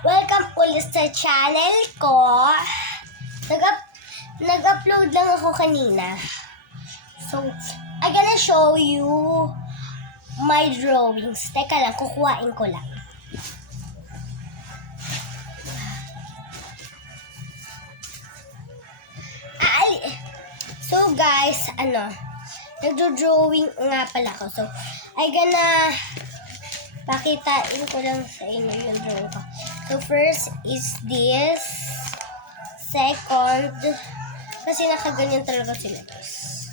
Welcome ulit sa channel ko. Nag-upload lang ako kanina. So, I'm gonna show you my drawings. Teka lang, kukuhain ko lang. So guys, nagdo-drawing nga pala ako. So, I'm gonna pakitain ko lang sa inyo yung drawing ko. So, first is this. Second, kasi nakaganyan talaga sila, guys.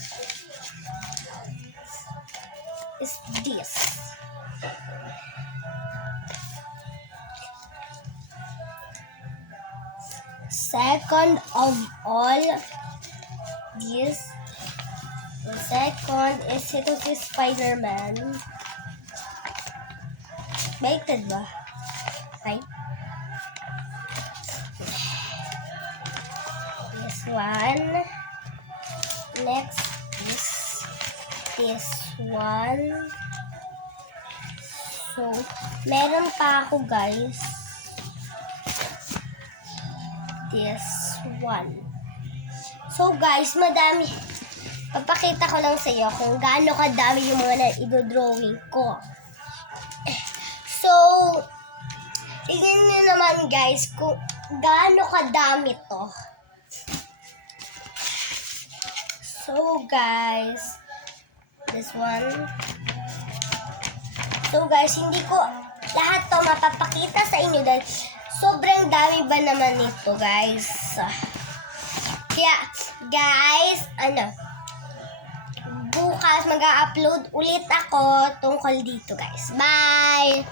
Is this. Second of all, this. The second is ito si Spider-Man. Baited ba? Right? This one. Next is this one. So, meron pa ako, guys. This one. So, guys, madami. Papakita ko lang sa iyo kung gaano kadami yung mga i-drawing ko. So, tingnan nyo naman, guys, kung gaano kadami to. So, guys, this one. So, guys, hindi ko lahat to mapapakita sa inyo dahil sobrang dami ba naman ito, guys. Kaya, guys, bukas mag-upload ulit ako tungkol dito, guys. Bye!